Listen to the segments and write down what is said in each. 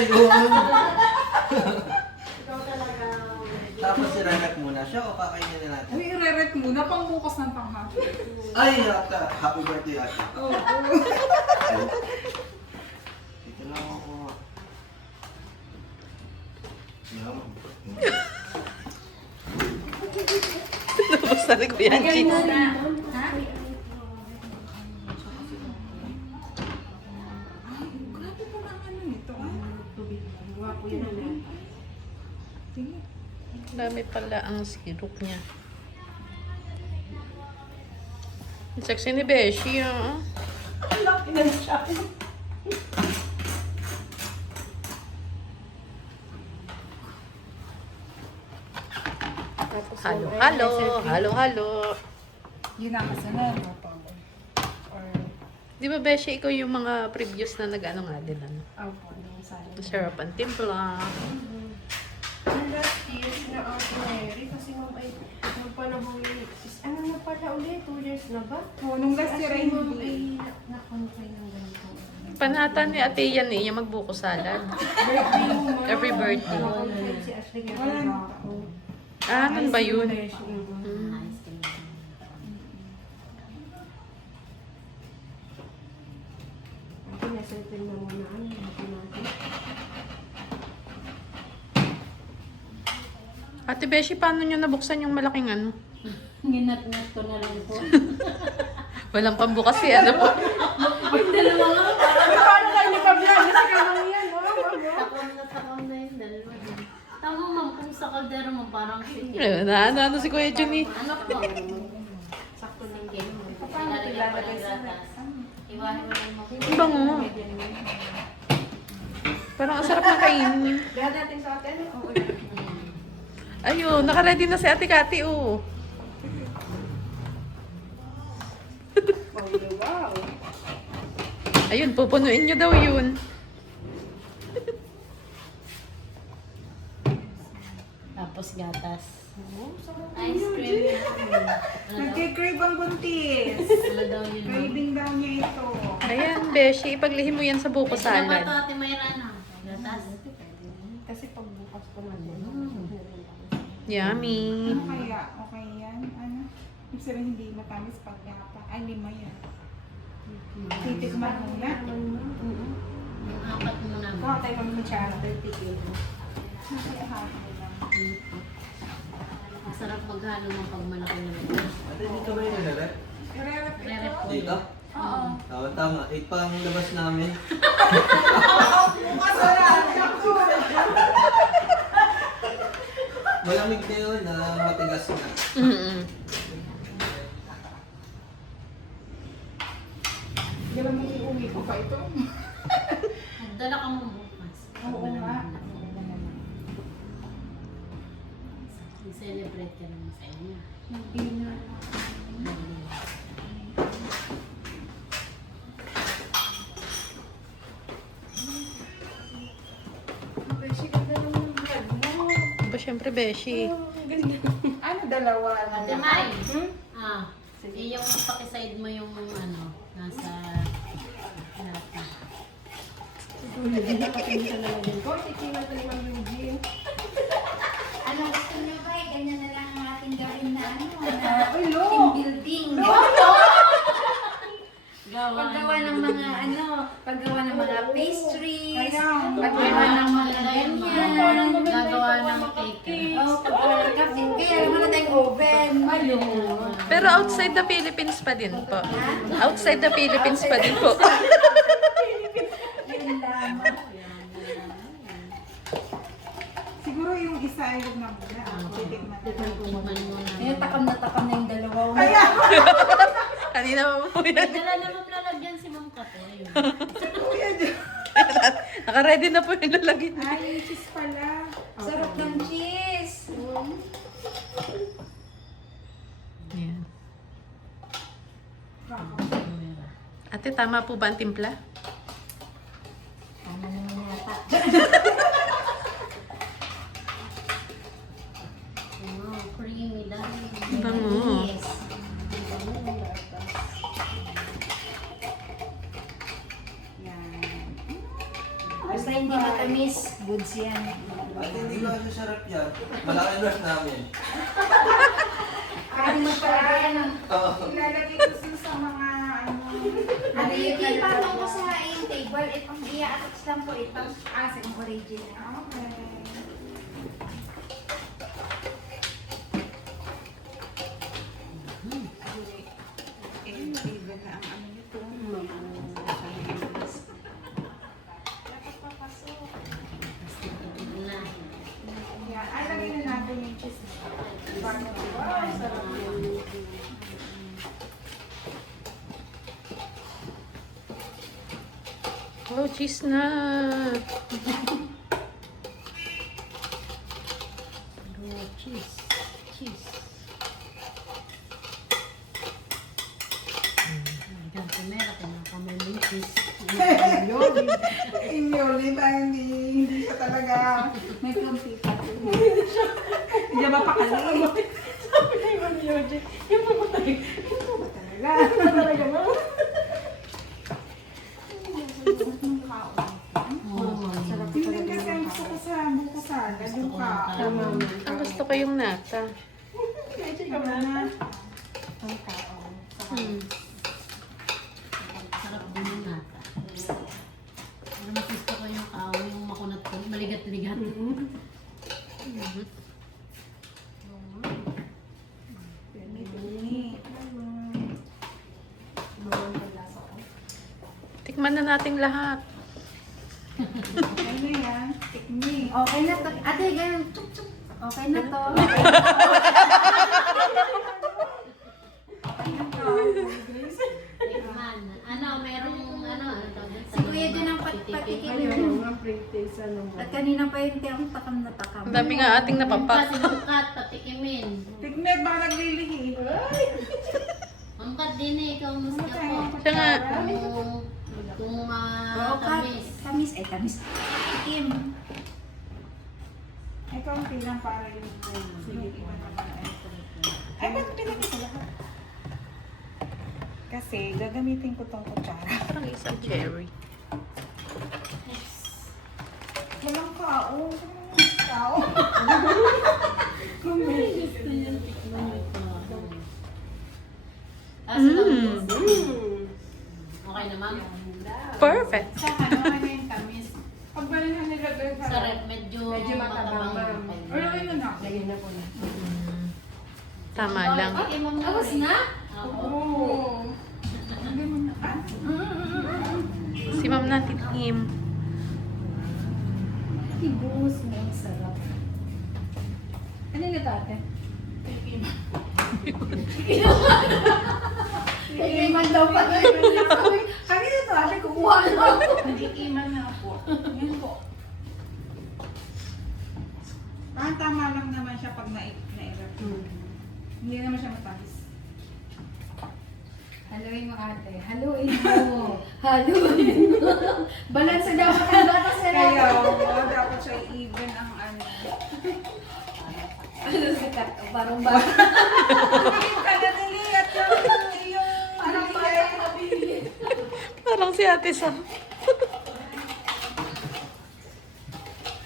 Ikaw talaga. Tapos i-rep muna siya o kakainin na natin? Uy, i-re-rep muna pang bukas ng panghabi. Ay, ata. Happy birthday, ata. Oo. Dito lang ako. Tapos na ko yan, Chi. Ha? Grabe po ang ano nito, ah. Guwapo yun ang lahat. Sige. Dami pala ang syrup niya. Ang sexy ni Beshi, ah. Ang laki na siya. Halo, halo, halo, halo. Yun ang kasunod. Or, Di ba, Beshi, ikaw yung mga previous na nag-ano nga din, ano? Opo, yung salad. Sarap ang timpla. Ang last years na ordinary kasi ma'am ay nung panahon ano na pala ulit, 2 years na ba? oh, nung last year ay ma'am hindi. ay na-confine ng ganito. Panata ni Ate yan eh, yung magbuko salad. Birthday mo ma'am. Every birthday. Na-confine si Ashley kaya Wala na. Ah, ano ba yun? Mm. Ay, nasettle na muna ano, natin. Ate Beshi, paano nyo nabuksan yung malaking ano? Ginat-ngat ko na lang po. Walang pambukas eh, ano po? Dalawa nga. Paano kayo nagka-vlog? Kasi kailangan yan, Takam na yung dalawa din. Tama ma'am, kung sa kaldero mo parang sweet. Ayun, ano si Kuya Juni? Ano po? Sakto ng game. Paano ito ilalagay sa Iwahiwalay mo. Ang bango. Parang ang sarap na kainin. Lahat natin sa atin? Oo. Ayun, naka-ready na si Ate Kati, oh. Wow. Ayun, pupunuin nyo daw yun. Tapos gatas. Oh, sarap. Ice cream yan. Nagkikrave ang buntis. Ano daw yun? Craving daw niya ito. Ayan, Beshi, ipaglihim mo yan sa buko Ito na ba ito, salad. Ate Mayra, ano? Gatas. Kasi pagbukas ko man Yummy. Ano kaya? Okay yan? Ano? Ibig sabihin hindi matamis pag yata. Ay, 5 yan. Titikman muna. Yung apat mo na. Kuha tayo kami ng tsara, 30 kilo. Nakakahapon lang. Masarap maghalo ng pag malaki na gatas. Ate, dito ba yung nire-rep? I-re-rep Re-rep ito. po. Dito? Oo. Tama. 8 pa ang labas namin. Bukas wala. Naku. Malamig na yun na matigas na. Di ba mag-iuwi ko pa ito? Dala ka mo bukas. Oo nga. I-celebrate ka naman sa inyo. Hindi na. Beshi, ganda naman yung vlog mo. Ba, syempre, Beshi. Ano dalawa? Ate May. Hmm? Ah, yung pakiside mo yung ano, nasa lata. Hindi na patingin sa nalagyan ko. Titingnan ko naman yung gym. Ano gusto niyo ba? Ganyan na lang ang ating gawin na ano, na Uy, lo! team building. Paggawa ng mga ano, paggawa ng mga pastries, Ayan. paggawa ng mga ganyan. Gagawa ng cake. Oh, paggawa ng cafe. Kaya wala tayong oven. Ayun. Pero outside the Philippines pa din po. Outside the Philippines pa din po. Yun lamang. Siguro yung isa ay huwag na muna. Titikman na lang. Tikman mo na. Ayun, takam na yung dalawa. Kaya! Kanina mo Ay, yan. dala na ma'am lalagyan si Ma'am Katoy. Sa kuya dyan. Naka-ready na po yung lalagyan. Ay, yung cheese pala. Sarap ng cheese. Yan. Ate, tama po ba ang timpla? Tama naman yata. Wow, creamy lang. Bango. Yes. Yan. Basta hindi matamis. Goods yan. At hindi ba siya sarap yan? Malaki ang ref namin. Kaya mo talaga yan ang... Oo. Ilalagay ko sa mga ano. Ano yung ipatong ko sa yung table, itong i-attach lang po itong yung original. Okay. Even na ang ano nito. Yan. Ay, lagay na natin yung cheese. Wow, sarap yan. Oh, cheese na. Cheese. Cheese. Diyan, kamera ko na kamay mo yung cheese. Inyolin tayo hindi pa talaga. May konti pa. Hindi ba pakali? Sabi ni Mami Yoji, yung pamatay. Talaga. Talaga mo? Tingnan kasi ang gusto ko sa bukasan. Yung ka. Ang gusto ko yung nata. Hmm. Sarap din yung nata. Pero mas gusto ko yung yung makunat ko. Maligat-ligat. Tikman na nating lahat. Okay na yan. Tikmi. Okay na to. Ate, ganun. Tsuk, tsuk. Okay na to. Tikman. Ano, merong ano tawag doon? Si Kuya dyan ang patikim. Mga pretties, ano mo. At kanina pa yung tiyang takam na takam. Ang dami nga ating napapak. Sinukat, patikimin. Tikmi, baka naglilihi. Angkat din eh, ikaw mas ako. Siya nga. Kung Oo, tamis. tamis. Ay, tamis. Tikim. Ay, kaunti lang para yung iwan na pala. Ay, ba't pinagay ko lahat? Kasi gagamitin ko tong kutsara. Parang isang cherry. Walang kao. Kao. Okay na, ma'am? Perfect. Sa ano yung tamis? Pag ba na nilagay Sa rep, medyo matabang, ma'am. Or okay na na. Lagyan na po na. Tama lang. Okay, ma'am. Tapos na? Oo. Oo. Lagay mo na. Ah? Si Ma'am natin him. Ibuhos mo ang sarap. Ano na tate? Tikiman daw pa. Kanina to ate, kukuha na ako. Natikiman na ako. Yan po. Tama lang naman siya pag na-erap. Hindi naman siya matamis. Haluin mo ate. Haluin mo. Haluin mo. Balansa dapat ang batas na Kaya, natin. dapat siya even ang ano. Ano sikat? Parang bata. Kadadali at yung Parang bata. Parang si Ate Sam.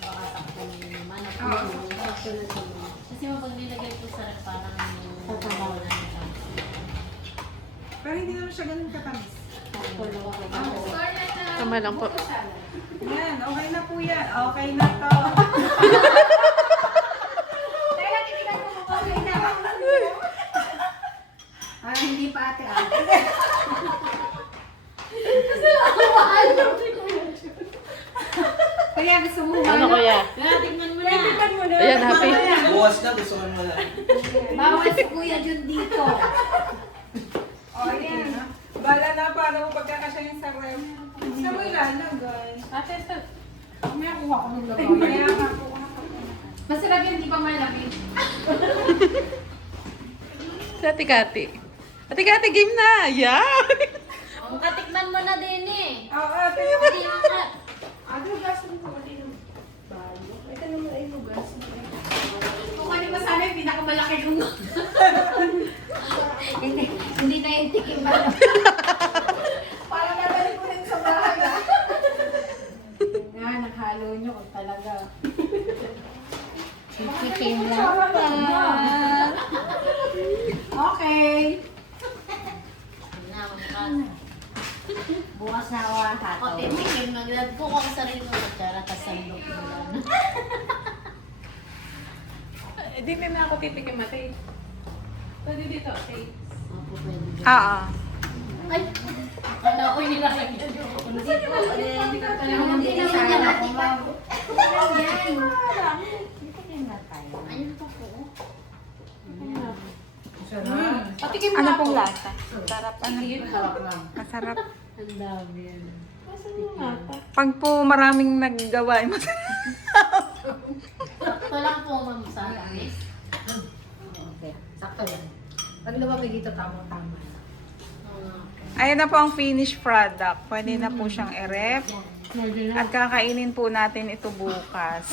Baka takpan niyo naman. Oo. Kasi pag nilagay ko sa rep, parang wala na siya. Pero hindi naman siya ganun katamis. Tama lang po. Yan, okay na po yan. Okay na to. Kaya tinigan mo kung okay na. Ah, hindi pa ate ate. Kaya gusto mo Ano kuya? Kaya tingnan mo na. Ayan, happy. Bukas na, gusto ko mo lang. bawal si Kuya Jun dito. O, yan. Bala na para mo pagkakasya yung sa ref. Gusto mo ilalagay. Ate, ito. May kuha ko ng lagay. Kaya nga po. Masarap yan, di pa malamig. Si Ate Kati. Ate Kati, game na! Yeah! Ang katikman mo na din eh. Oo, Hindi angkat. Ate, hugasan ko pati ng balo. Ito naman ay hugasan. Kung ano ba sana yung pinakamalaki kong hindi na yung tikim ba? Para nabalik ko rin sa bahay. Nga, naghalo nyo kung talaga. Chicken lang pa. Okay. Bukas na ako ang O, tataw. titikim na. Nilad ko kung sarili mo kutsara, kasandok mo lang. Hindi na ako titikim ate. Pwede dito, ate. Opo, pwede dyan. Oo. Ay! Akala ko nilalagyan yung Hindi naman yan natin pa. Yan. Dito din na tayo. Ayun pa po. Patikim Ano na pong ako. lasa? Sarap. Ano? Harap lang. Masarap. Ang dami yan. Pag po maraming naggawa, Sakto lang po, ma'am, sa amin. Okay. Sakto yan. Pag lumabig dito, tama-tama. ayan na po ang finished product. Pwede na po siyang i-rep. At kakainin po natin ito bukas.